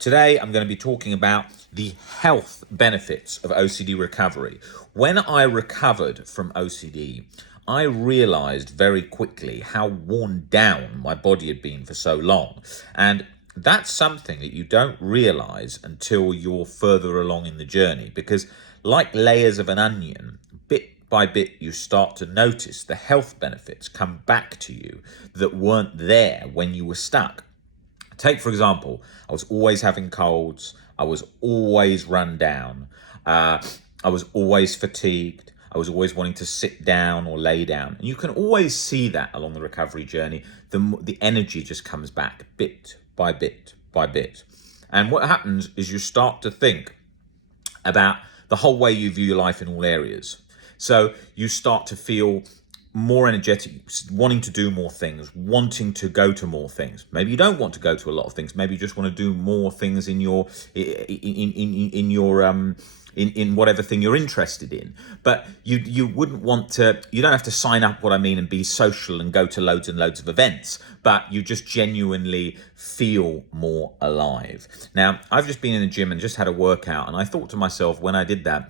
Today, I'm going to be talking about the health benefits of OCD recovery. When I recovered from OCD, I realized very quickly how worn down my body had been for so long. And that's something that you don't realize until you're further along in the journey, because like layers of an onion, bit by bit, you start to notice the health benefits come back to you that weren't there when you were stuck. Take, for example, I was always having colds. I was always run down. I was always fatigued. I was always wanting to sit down or lay down. And you can always see that along the recovery journey. The energy just comes back bit by bit by bit. And what happens is you start to think about the whole way you view your life in all areas. So you start to feel more energetic, wanting to do more things, wanting to go to more things. Maybe you don't want to go to a lot of things. Maybe you just want to do more things in your in whatever thing you're interested in. But you wouldn't want to. You don't have to sign up, what I mean, and be social and go to loads and loads of events. But you just genuinely feel more alive. Now, I've just been in the gym and just had a workout, and I thought to myself when I did that,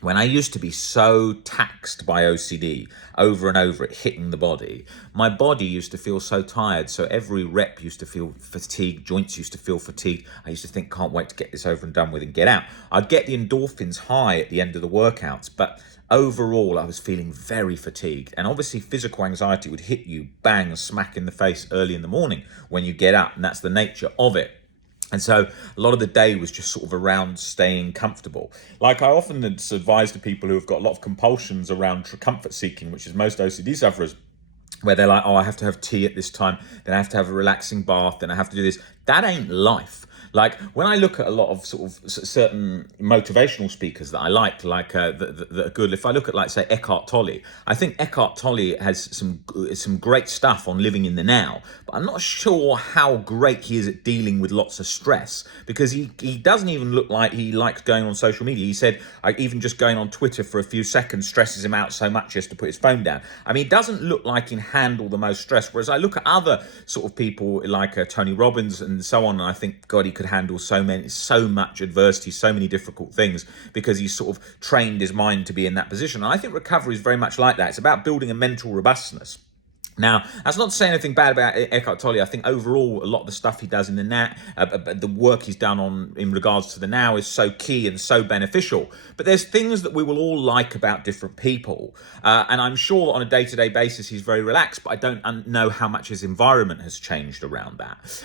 when I used to be so taxed by OCD over and over it hitting the body, my body used to feel so tired. So every rep used to feel fatigued, joints used to feel fatigued. I used to think, can't wait to get this over and done with and get out. I'd get the endorphins high at the end of the workouts, but overall I was feeling very fatigued. And obviously physical anxiety would hit you bang, smack in the face early in the morning when you get up, and that's the nature of it. And so a lot of the day was just sort of around staying comfortable. Like I often advise to people who have got a lot of compulsions around comfort seeking, which is most OCD sufferers, where they're like, oh, I have to have tea at this time, then I have to have a relaxing bath, then I have to do this. That ain't life. Like when I look at a lot of sort of certain motivational speakers that I like that are good. If I look at, like, say, Eckhart Tolle, I think Eckhart Tolle has some great stuff on living in the now, but I'm not sure how great he is at dealing with lots of stress, because he doesn't even look like he likes going on social media. He said even just going on Twitter for a few seconds stresses him out so much he has to put his phone down. I mean, he doesn't look like he can handle the most stress, whereas I look at other sort of people like Tony Robbins and so on, and I think, God, he could handle so much adversity, so many difficult things, because he's sort of trained his mind to be in that position. And I think recovery is very much like that. It's about building a mental robustness. Now, that's not to say anything bad about Eckhart Tolle. I think overall, a lot of the stuff he does in the now, the work he's done on in regards to the now is so key and so beneficial. But there's things that we will all like about different people. And I'm sure that on a day-to-day basis, he's very relaxed, but I don't know how much his environment has changed around that.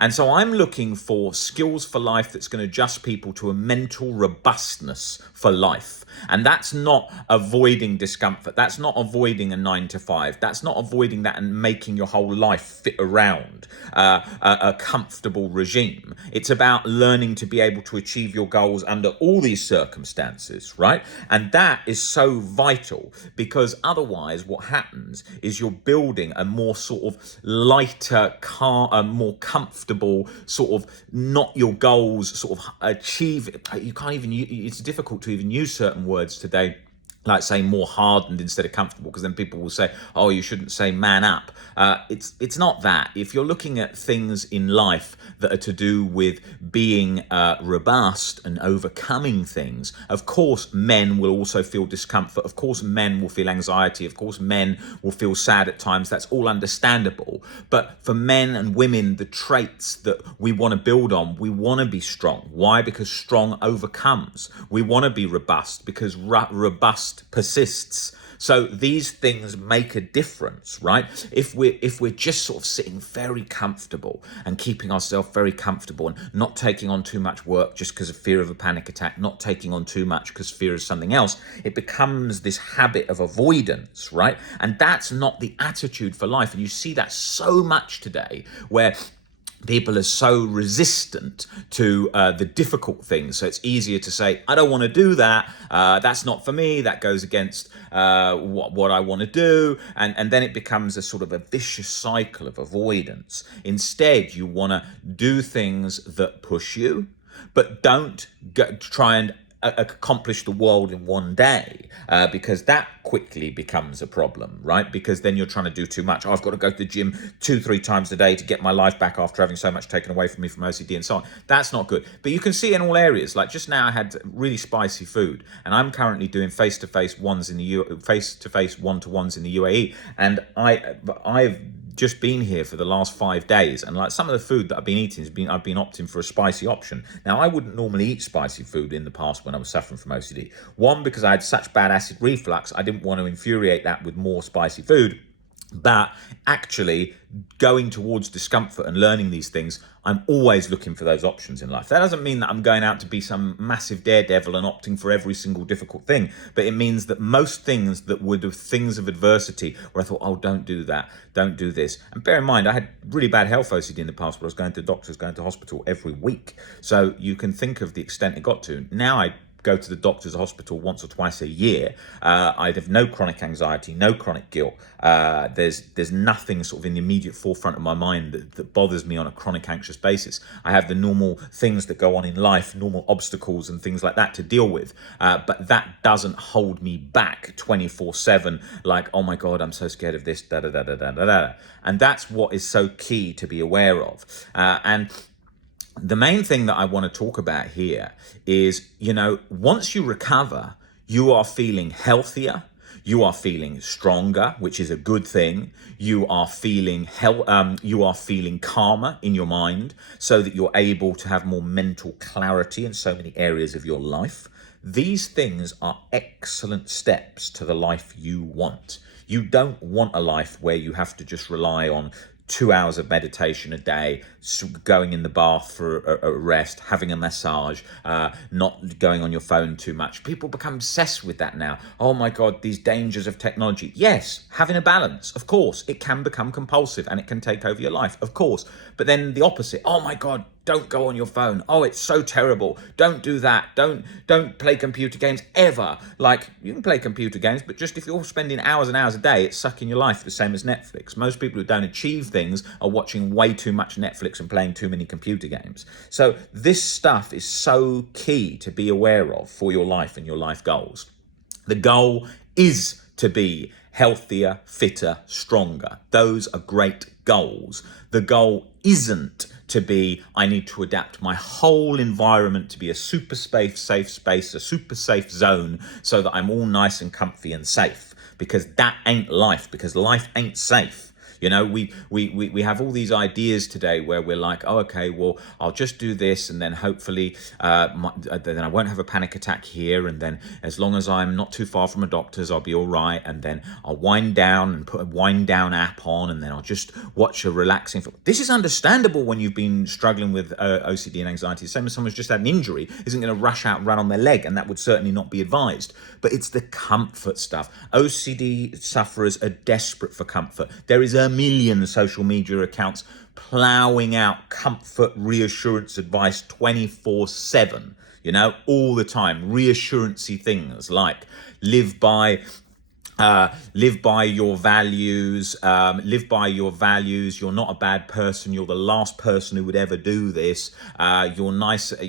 And so I'm looking for skills for life that's going to adjust people to a mental robustness for life. And that's not avoiding discomfort. That's not avoiding a 9 to 5. That's not avoiding that and making your whole life fit around a comfortable regime. It's about learning to be able to achieve your goals under all these circumstances, right? And that is so vital, because otherwise what happens is you're building a more sort of lighter, more comfortable sort of, not your goals sort of achieve. You can't even, it's difficult to even use certain words today, like say more hardened instead of comfortable, because then people will say, oh, you shouldn't say man up. It's not that. If you're looking at things in life that are to do with being robust and overcoming things, of course men will also feel discomfort. Of course men will feel anxiety. Of course men will feel sad at times. That's all understandable. But for men and women, the traits that we want to build on, we want to be strong. Why? Because strong overcomes. We want to be robust because robust persists. So these things make a difference, right? If we're just sort of sitting very comfortable and keeping ourselves very comfortable and not taking on too much work just because of fear of a panic attack, not taking on too much because fear of something else, it becomes this habit of avoidance, right? And that's not the attitude for life. And you see that so much today, where people are so resistant to the difficult things. So it's easier to say, I don't want to do that. That's not for me. That goes against what I want to do. And then it becomes a sort of a vicious cycle of avoidance. Instead, you want to do things that push you, but don't try and accomplish the world in one day, because that quickly becomes a problem, right? Because then you're trying to do too much. I've got to go to the gym 2-3 times a day to get my life back after having so much taken away from me from OCD and so on. That's not good. But you can see in all areas. Like just now I had really spicy food, and I'm currently doing face-to-face one-to-ones in the UAE, and I've just been here for the last 5 days, and like some of the food that I've been eating I've been opting for a spicy option. Now, I wouldn't normally eat spicy food in the past when I was suffering from OCD. One, because I had such bad acid reflux, I didn't want to infuriate that with more spicy food. But actually, going towards discomfort and learning these things, I'm always looking for those options in life. That doesn't mean that I'm going out to be some massive daredevil and opting for every single difficult thing, but it means that most things that would have things of adversity where I thought, oh, don't do that, don't do this. And bear in mind, I had really bad health OCD in the past, where I was going to doctors, going to hospital every week. So you can think of the extent it got to. Now I go to the doctor's hospital once or twice a year. I'd have no chronic anxiety, no chronic guilt. There's nothing sort of in the immediate forefront of my mind that bothers me on a chronic anxious basis. I have the normal things that go on in life, normal obstacles and things like that to deal with. But that doesn't hold me back 24/7, like, oh my God, I'm so scared of this, da da da da da da. And that's what is so key to be aware of. And the main thing that I want to talk about here is, once you recover, you are feeling healthier, you are feeling stronger, which is a good thing. You are feeling calmer in your mind, so that you're able to have more mental clarity in so many areas of your life. These things are excellent steps to the life you want. You don't want a life where you have to just rely on 2 hours of meditation a day, going in the bath for a rest, having a massage, not going on your phone too much. People become obsessed with that now. Oh my God, these dangers of technology. Yes, having a balance, of course. It can become compulsive and it can take over your life, of course. But then the opposite. Oh my God, don't go on your phone. Oh, it's so terrible. Don't do that. Don't play computer games ever. Like, you can play computer games, but just if you're spending hours and hours a day, it's sucking your life, the same as Netflix. Most people who don't achieve things are watching way too much Netflix and playing too many computer games. So this stuff is so key to be aware of for your life and your life goals. The goal is to be healthier, fitter, stronger. Those are great goals. The goal isn't to be, I need to adapt my whole environment to be a super safe space, a super safe zone, so that I'm all nice and comfy and safe. Because that ain't life, because life ain't safe. We have all these ideas today where we're like, oh, okay, well, I'll just do this, and then hopefully then I won't have a panic attack here, and then as long as I'm not too far from a doctor's, I'll be all right, and then I'll wind down and put a wind down app on, and then I'll just watch a relaxing film. This is understandable when you've been struggling with OCD and anxiety. Same as someone's just had an injury, isn't going to rush out and run on their leg, and that would certainly not be advised. But it's the comfort stuff. OCD sufferers are desperate for comfort. There is a million social media accounts plowing out comfort, reassurance advice 24/7, all the time. Reassurancy things like live by your values, you're not a bad person, you're the last person who would ever do this, you're nice, that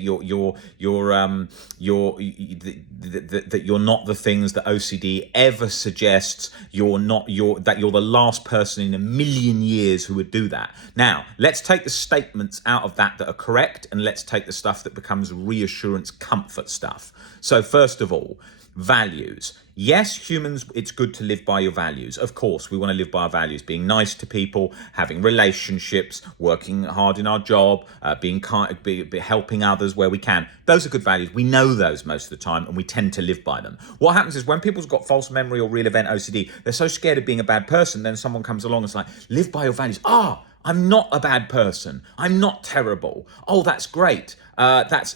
you're not the things that OCD ever suggests, that you're the last person in a million years who would do that. Now, let's take the statements out of that are correct, and let's take the stuff that becomes reassurance, comfort stuff. So first of all, values. Yes, humans, it's good to live by your values. Of course, we want to live by our values, being nice to people, having relationships, working hard in our job, being kind, helping others where we can. Those are good values. We know those most of the time, and we tend to live by them. What happens is when people's got false memory or real event OCD, they're so scared of being a bad person, then someone comes along and is like, live by your values. I'm not a bad person. I'm not terrible. Oh, that's great. That's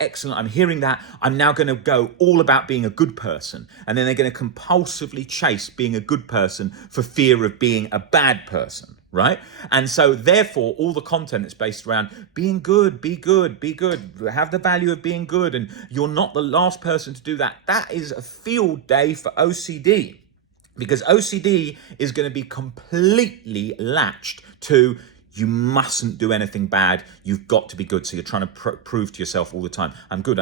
excellent. I'm hearing that. I'm now going to go all about being a good person. And then they're going to compulsively chase being a good person for fear of being a bad person, right? And so therefore, all the content is based around being good, be good, have the value of being good. And you're not the last person to do that. That is a field day for OCD. Because OCD is going to be completely latched to, you mustn't do anything bad. You've got to be good. So you're trying to prove to yourself all the time, I'm good.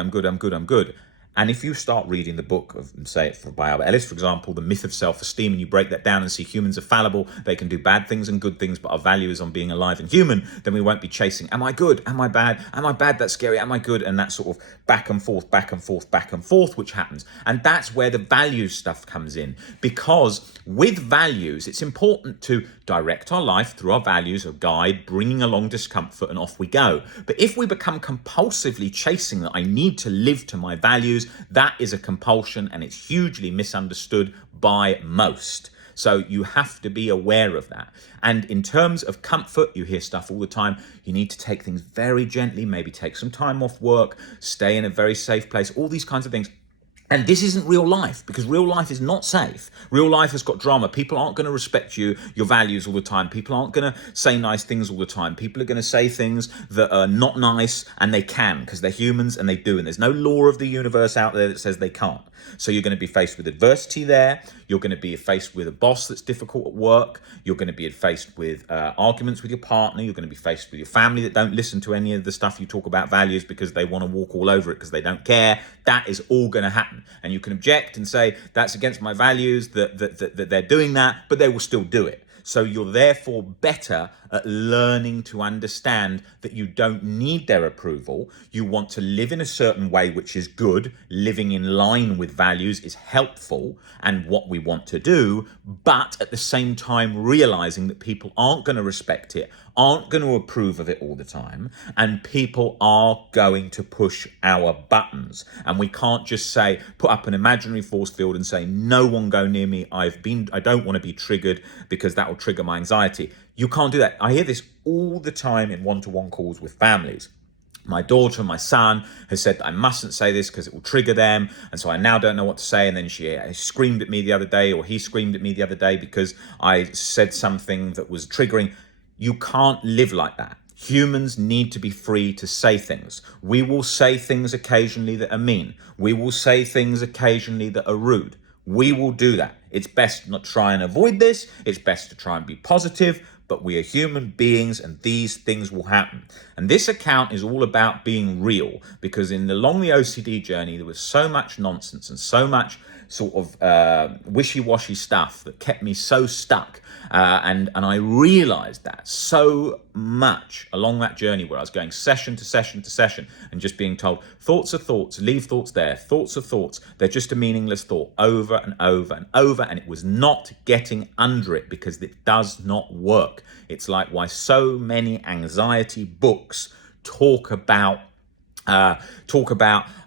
And if you start reading the book of, say, by Albert Ellis, for example, The Myth of Self-Esteem, and you break that down and see humans are fallible, they can do bad things and good things, but our value is on being alive and human, then we won't be chasing, am I good? Am I bad? Am I bad? That's scary. Am I good? And that sort of back and forth, back and forth, back and forth, which happens. And that's where the values stuff comes in. Because with values, it's important to direct our life through our values, a guide, bringing along discomfort, and off we go. But if we become compulsively chasing that I need to live to my values, that is a compulsion, and it's hugely misunderstood by most. So you have to be aware of that. And in terms of comfort, you hear stuff all the time. You need to take things very gently, maybe take some time off work, stay in a very safe place, all these kinds of things. And this isn't real life, because real life is not safe. Real life has got drama. People aren't going to respect you, your values all the time. People aren't going to say nice things all the time. People are going to say things that are not nice, and they can, because they're humans and they do. And there's no law of the universe out there that says they can't. So you're going to be faced with adversity there. You're going to be faced with a boss that's difficult at work. You're going to be faced with arguments with your partner. You're going to be faced with your family that don't listen to any of the stuff you talk about values because they want to walk all over it because they don't care. That is all going to happen. And you can object and say, that's against my values, that they're doing that, but they will still do it. So you're therefore better at learning to understand that you don't need their approval. You want to live in a certain way, which is good. Living in line with values is helpful and what we want to do, but at the same time realizing that people aren't going to respect it, aren't going to approve of it all the time, and people are going to push our buttons. And we can't just say, put up an imaginary force field and say, no one go near me. I don't want to be triggered because that will trigger my anxiety. You can't do that. I hear this all the time in one-to-one calls with families. My daughter, my son, has said that I mustn't say this because it will trigger them. And so I now don't know what to say. And then she screamed at me the other day, or he screamed at me the other day because I said something that was triggering. You can't live like that. Humans need to be free to say things. We will say things occasionally that are mean. We will say things occasionally that are rude. We will do that. It's best not try and avoid this. It's best to try and be positive, but we are human beings and these things will happen. And this account is all about being real, because along the OCD journey, there was so much nonsense and so much sort of wishy-washy stuff that kept me so stuck. And I realized that so much along that journey, where I was going session to session to session and just being told, thoughts are thoughts, leave thoughts there, thoughts are thoughts, they're just a meaningless thought, over and over and over. And it was not getting under it because it does not work. It's like why so many anxiety books talk about,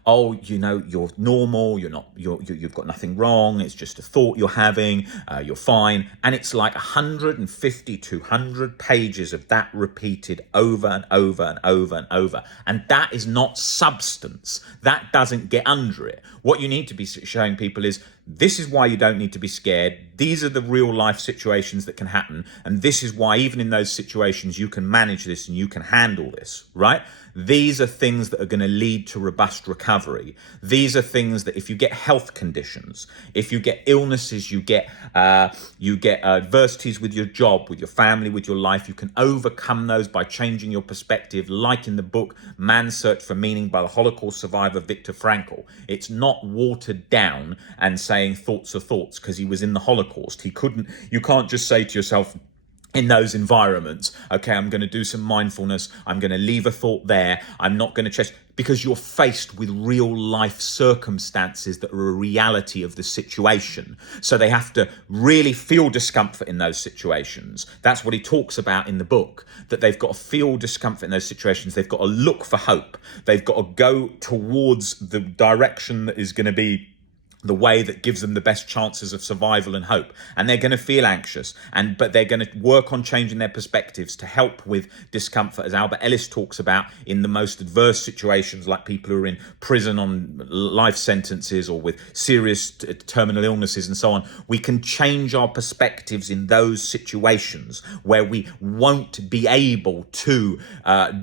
oh, you're normal, you've got nothing wrong, it's just a thought you're having, you're fine. And it's like 150, 200 pages of that repeated over and over and over and over. And that is not substance. That doesn't get under it. What you need to be showing people is, this is why you don't need to be scared. These are the real life situations that can happen. And this is why even in those situations, you can manage this and you can handle this, right? These are things that are going to lead to robust recovery. These are things that if you get health conditions, if you get illnesses, you get adversities with your job, with your family, with your life, you can overcome those by changing your perspective, like in the book, Man's Search for Meaning by the Holocaust survivor Viktor Frankl. It's not watered down and saying thoughts are thoughts because he was in the Holocaust. You can't just say to yourself, in those environments, okay, I'm going to do some mindfulness, I'm going to leave a thought there, I'm not going to chase, because you're faced with real life circumstances that are a reality of the situation. So they have to really feel discomfort in those situations. That's what he talks about in the book, that they've got to feel discomfort in those situations. They've got to look for hope. They've got to go towards the direction that is going to be the way that gives them the best chances of survival and hope. And they're going to feel anxious, but they're going to work on changing their perspectives to help with discomfort, as Albert Ellis talks about, in the most adverse situations, like people who are in prison on life sentences or with serious terminal illnesses and so on. We can change our perspectives in those situations where we won't be able to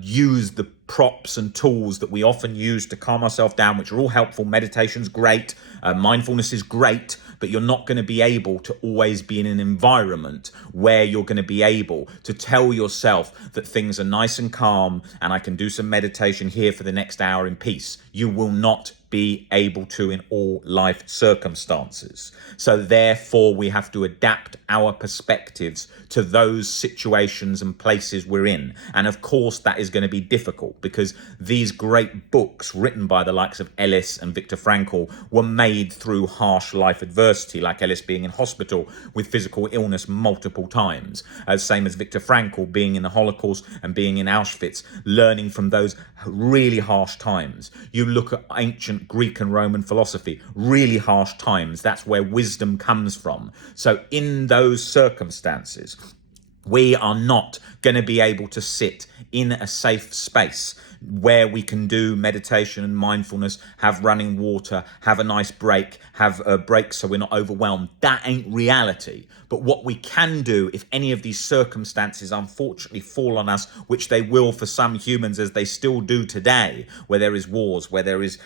use the props and tools that we often use to calm ourselves down, which are all helpful. Meditation's great, mindfulness is great, but you're not going to be able to always be in an environment where you're going to be able to tell yourself that things are nice and calm and I can do some meditation here for the next hour in peace. You will not be able to in all life circumstances. So therefore, we have to adapt our perspectives to those situations and places we're in. And of course, that is going to be difficult because these great books written by the likes of Ellis and Viktor Frankl were made through harsh life adversity, like Ellis being in hospital with physical illness multiple times, as same as Viktor Frankl being in the Holocaust and being in Auschwitz, learning from those really harsh times. You look at ancient Greek and Roman philosophy, really harsh times. That's where wisdom comes from. So in those circumstances, we are not going to be able to sit in a safe space where we can do meditation and mindfulness, have running water, have a nice break, have a break so we're not overwhelmed. That ain't reality. But what we can do, if any of these circumstances unfortunately fall on us, which they will for some humans as they still do today, where there is wars, where there is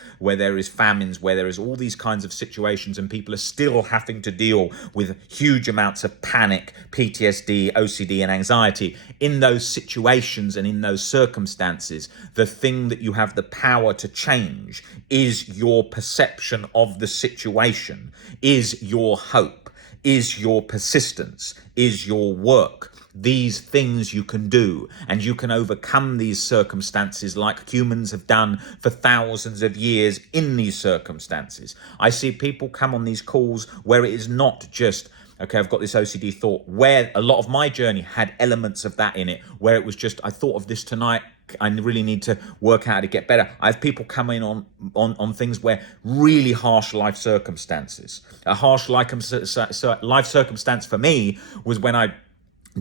famines, where there is all these kinds of situations and people are still having to deal with huge amounts of panic, PTSD, OCD and anxiety. In those situations and in those circumstances, the thing that you have the power to change is your perception of the situation, is your hope, is your persistence, is your work. These things you can do, and you can overcome these circumstances like humans have done for thousands of years in these circumstances. I see people come on these calls where it is not just, okay, I've got this OCD thought, where a lot of my journey had elements of that in it, where it was just, I thought of this tonight, I really need to work out how to get better. I have people come in on things where really harsh life circumstances. A harsh life circumstance for me was when I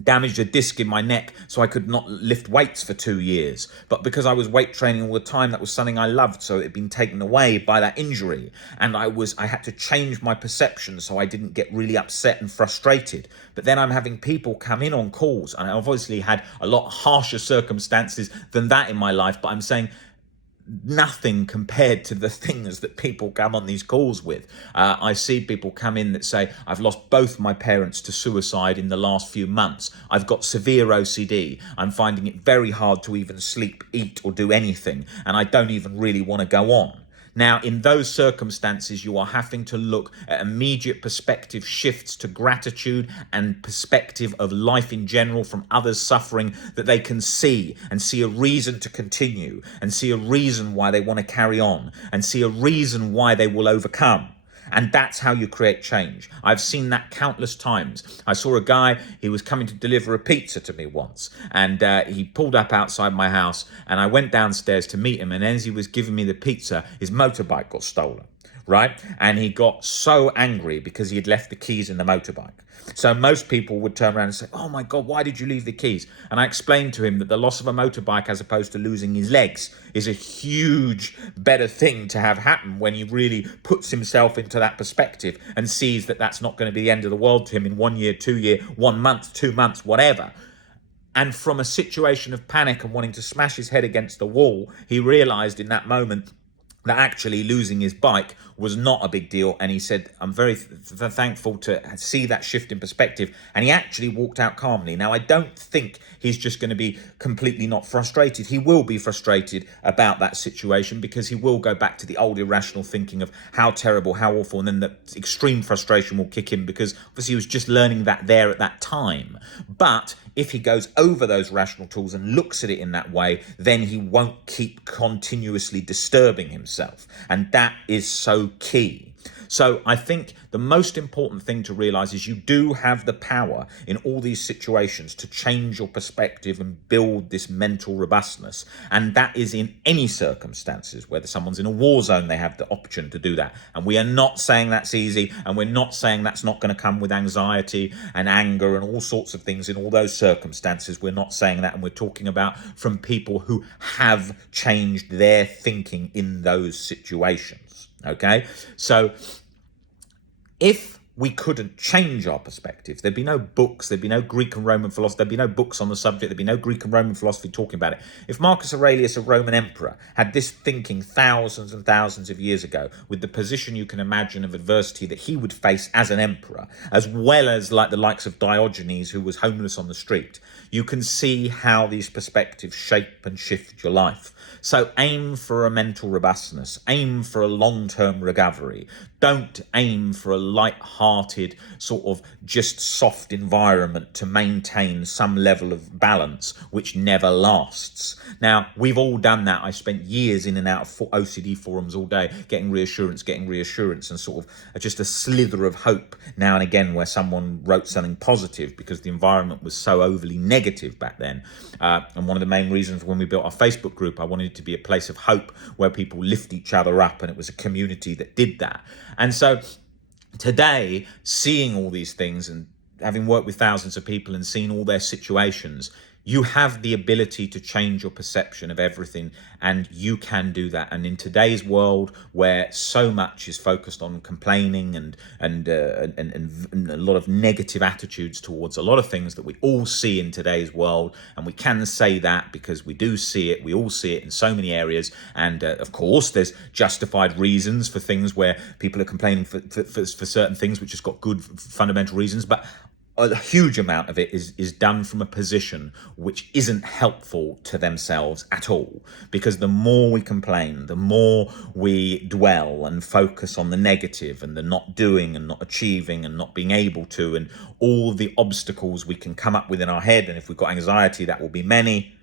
damaged a disc in my neck so I could not lift weights for 2 years. But because I was weight training all the time, that was something I loved, so it had been taken away by that injury. And I had to change my perception so I didn't get really upset and frustrated. But then I'm having people come in on calls, and I've obviously had a lot harsher circumstances than that in my life, but I'm saying nothing compared to the things that people come on these calls with. I see people come in that say, I've lost both my parents to suicide in the last few months. I've got severe OCD. I'm finding it very hard to even sleep, eat, or do anything. And I don't even really want to go on. Now, in those circumstances, you are having to look at immediate perspective shifts to gratitude and perspective of life in general from others suffering that they can see and see a reason to continue and see a reason why they want to carry on and see a reason why they will overcome. And that's how you create change. I've seen that countless times. I saw a guy, he was coming to deliver a pizza to me once, and he pulled up outside my house, and I went downstairs to meet him, and as he was giving me the pizza, his motorbike got stolen, right? And he got so angry because he had left the keys in the motorbike. So most people would turn around and say, oh my God, why did you leave the keys? And I explained to him that the loss of a motorbike as opposed to losing his legs is a huge better thing to have happen when he really puts himself into that perspective and sees that that's not going to be the end of the world to him in 1 year, 2 year, 1 month, 2 months, whatever. And from a situation of panic and wanting to smash his head against the wall, he realized in that moment that actually losing his bike was not a big deal. And he said, I'm very thankful to see that shift in perspective. And he actually walked out calmly. Now, I don't think he's just going to be completely not frustrated. He will be frustrated about that situation because he will go back to the old irrational thinking of how terrible, how awful. And then the extreme frustration will kick in because obviously he was just learning that there at that time. But if he goes over those rational tools and looks at it in that way, then he won't keep continuously disturbing himself. And that is so key. So I think the most important thing to realize is you do have the power in all these situations to change your perspective and build this mental robustness. And that is in any circumstances, whether someone's in a war zone, they have the option to do that. And we are not saying that's easy. And we're not saying that's not going to come with anxiety and anger and all sorts of things in all those circumstances. We're not saying that. And we're talking about from people who have changed their thinking in those situations. Okay, so if we couldn't change our perspectives. There'd be no books, there'd be no Greek and Roman philosophy, there'd be no books on the subject, there'd be no Greek and Roman philosophy talking about it. If Marcus Aurelius, a Roman emperor, had this thinking thousands and thousands of years ago, with the position you can imagine of adversity that he would face as an emperor, as well as like the likes of Diogenes, who was homeless on the street, you can see how these perspectives shape and shift your life. So aim for a mental robustness, aim for a long-term recovery. Don't aim for a light-hearted, sort of just soft environment to maintain some level of balance, which never lasts. Now, we've all done that. I spent years in and out of OCD forums all day, getting reassurance, and sort of just a slither of hope now and again where someone wrote something positive, because the environment was so overly negative back then. And one of the main reasons when we built our Facebook group, I wanted it to be a place of hope where people lift each other up, and it was a community that did that. And so today, seeing all these things and having worked with thousands of people and seen all their situations, you have the ability to change your perception of everything, and you can do that. And in today's world, where so much is focused on complaining and a lot of negative attitudes towards a lot of things that we all see in today's world, and we can say that because we do see it, we all see it in so many areas. And of course, there's justified reasons for things where people are complaining for certain things, which has got good fundamental reasons, but a huge amount of it is done from a position which isn't helpful to themselves at all. Because the more we complain, the more we dwell and focus on the negative and the not doing and not achieving and not being able to, and all the obstacles we can come up with in our head. And if we've got anxiety, that will be many.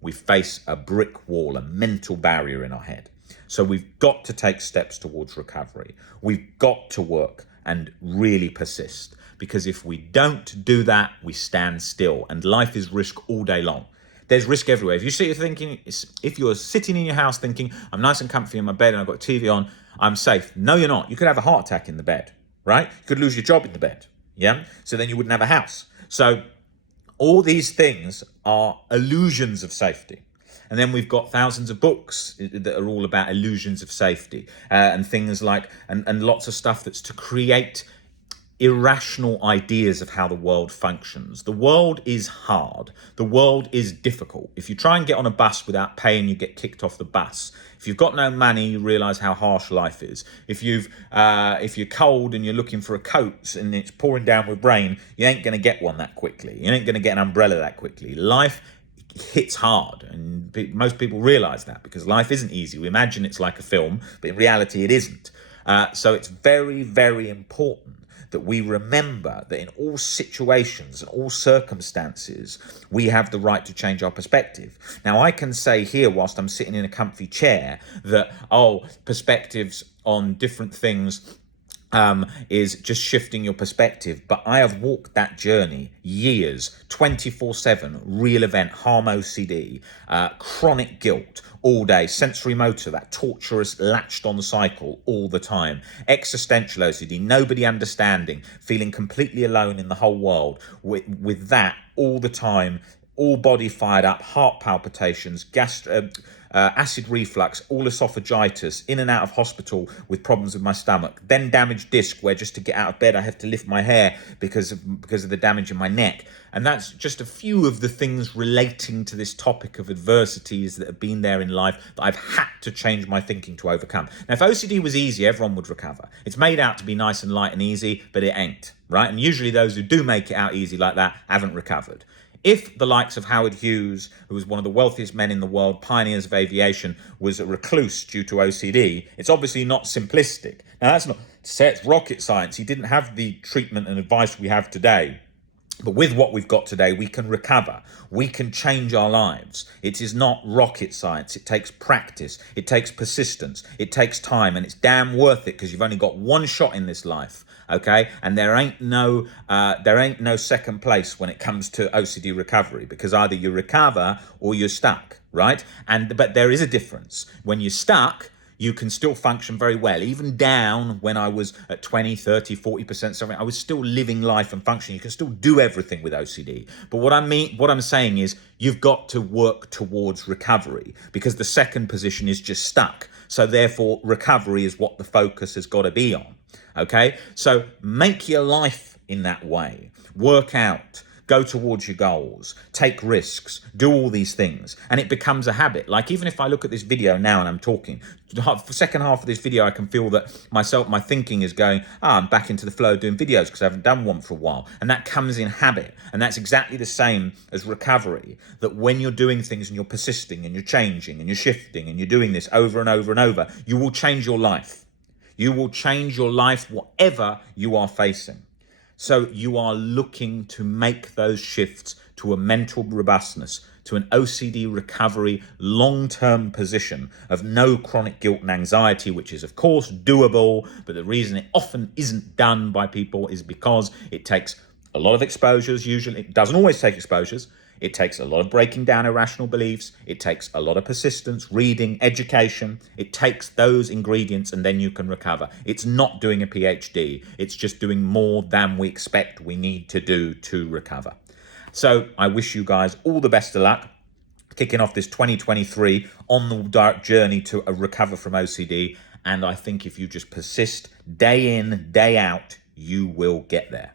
We face a brick wall, a mental barrier in our head. So we've got to take steps towards recovery. We've got to work and really persist. Because if we don't do that, we stand still, and life is risk all day long. There's risk everywhere. If you're sitting in your house thinking, I'm nice and comfy in my bed and I've got TV on, I'm safe. No, you're not. You could have a heart attack in the bed, right? You could lose your job in the bed. Yeah. So then you wouldn't have a house. So all these things are illusions of safety. And then we've got thousands of books that are all about illusions of safety, and things like, and lots of stuff that's to create irrational ideas of how the world functions. The world is hard. The world is difficult. If you try and get on a bus without paying, you get kicked off the bus. If you've got no money, you realise how harsh life is. If you're cold and you're looking for a coat and it's pouring down with rain, you ain't going to get one that quickly. You ain't going to get an umbrella that quickly. Life hits hard, and most people realise that, because life isn't easy. We imagine it's like a film, but in reality it isn't. So it's very, very important that we remember that in all situations and all circumstances, we have the right to change our perspective. Now, I can say here, whilst I'm sitting in a comfy chair, that, perspectives on different things is just shifting your perspective. But I have walked that journey years, 24/7, real event, harm OCD, chronic guilt all day, sensory motor, that torturous latched on cycle all the time, existential OCD, nobody understanding, feeling completely alone in the whole world with that all the time, all body fired up, heart palpitations, acid reflux, all esophagitis, in and out of hospital with problems with my stomach, then damaged disc where just to get out of bed I have to lift my hair because of the damage in my neck. And that's just a few of the things relating to this topic of adversities that have been there in life that I've had to change my thinking to overcome. Now, if OCD was easy, everyone would recover. It's made out to be nice and light and easy, but it ain't, right? And usually those who do make it out easy like that haven't recovered. If the likes of Howard Hughes, who was one of the wealthiest men in the world, pioneers of aviation, was a recluse due to OCD, it's obviously not simplistic. Now, that's not to say it's rocket science. He didn't have the treatment and advice we have today. But with what we've got today, we can recover. We can change our lives. It is not rocket science. It takes practice. It takes persistence. It takes time. And it's damn worth it, because you've only got one shot in this life. Okay, and there ain't no second place when it comes to OCD recovery, because either you recover or you're stuck, right? But there is a difference. When you're stuck, you can still function very well. Even down when I was at 20, 30, 40% something, I was still living life and functioning. You can still do everything with OCD. But what I'm saying is you've got to work towards recovery, because the second position is just stuck. So therefore, recovery is what the focus has got to be on. Okay, so make your life in that way. Work out, go towards your goals, take risks, do all these things, and it becomes a habit. Like, even if I look at this video now and I'm talking, the second half of this video, I can feel that my thinking is going, I'm back into the flow of doing videos because I haven't done one for a while. And that comes in habit. And that's exactly the same as recovery, that when you're doing things and you're persisting and you're changing and you're shifting and you're doing this over and over and over, you will change your life. You will change your life, whatever you are facing. So you are looking to make those shifts to a mental robustness, to an OCD recovery, long-term position of no chronic guilt and anxiety, which is, of course, doable. But the reason it often isn't done by people is because it takes a lot of exposures. Usually, it doesn't always take exposures. It takes a lot of breaking down irrational beliefs. It takes a lot of persistence, reading, education. It takes those ingredients, and then you can recover. It's not doing a PhD. It's just doing more than we expect we need to do to recover. So I wish you guys all the best of luck, kicking off this 2023 on the dark journey to recover from OCD. And I think if you just persist day in, day out, you will get there.